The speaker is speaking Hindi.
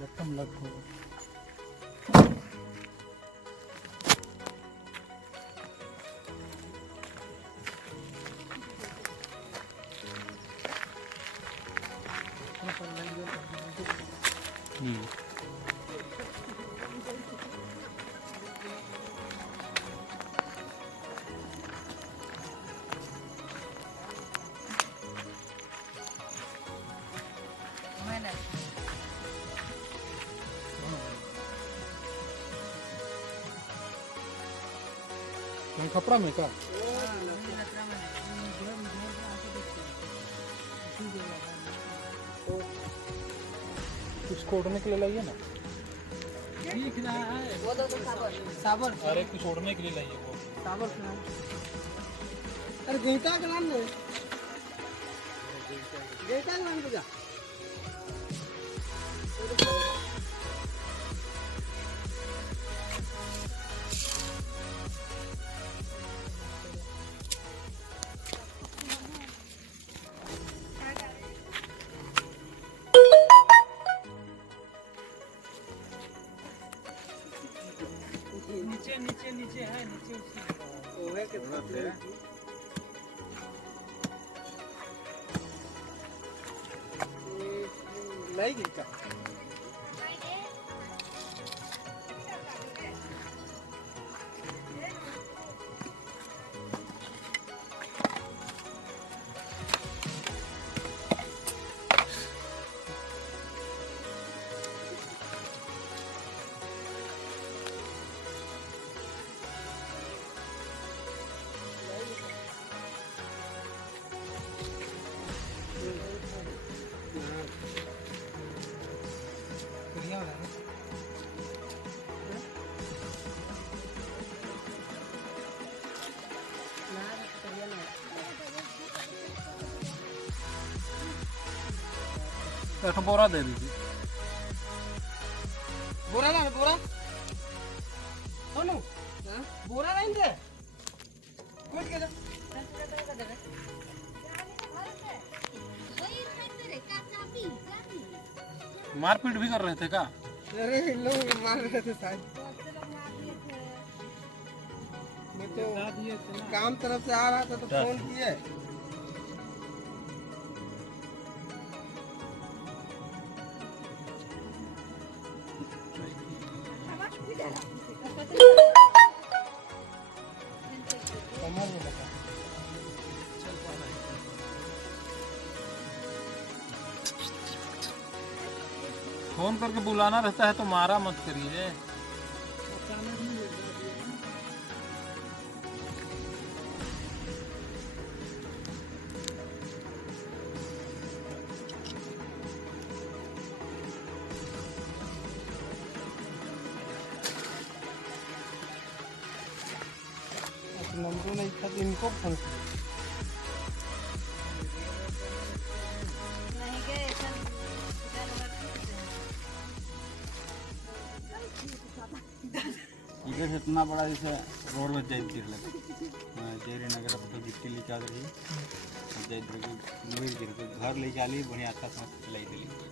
लटम लग हो खपड़ा में का कुछ छोड़ने के लिए लाइए ना। दिख रहा है वो दो साबर अरे कुछ छोड़ने के लिए लाइए वो साबर। अरे गेटा का नाम है गेटा का नाम क्या नीचे नीचे नीचे है नीचे वो है कि थोड़ा से नहीं गिरता एक बोरा दे दीजिए। बोरा ना बोरा सोनू बोरा नहीं दे कूद के दे मारपीट भी कर रहे थे का? अरे लोग मार रहे थे शायद मैं तो काम तरफ से आ रहा था तो फोन किए फोन करके बुलाना रहता है तो मारा मत करिए। नंबर नहीं था तो इनको फोन इधर से इतना बड़ा जैसे रोड में जय गिर लगा जयरी नगर तो गिट्टी लेके आ रही जय घर ले चली बढ़िया अच्छा समझ चलाई दिली।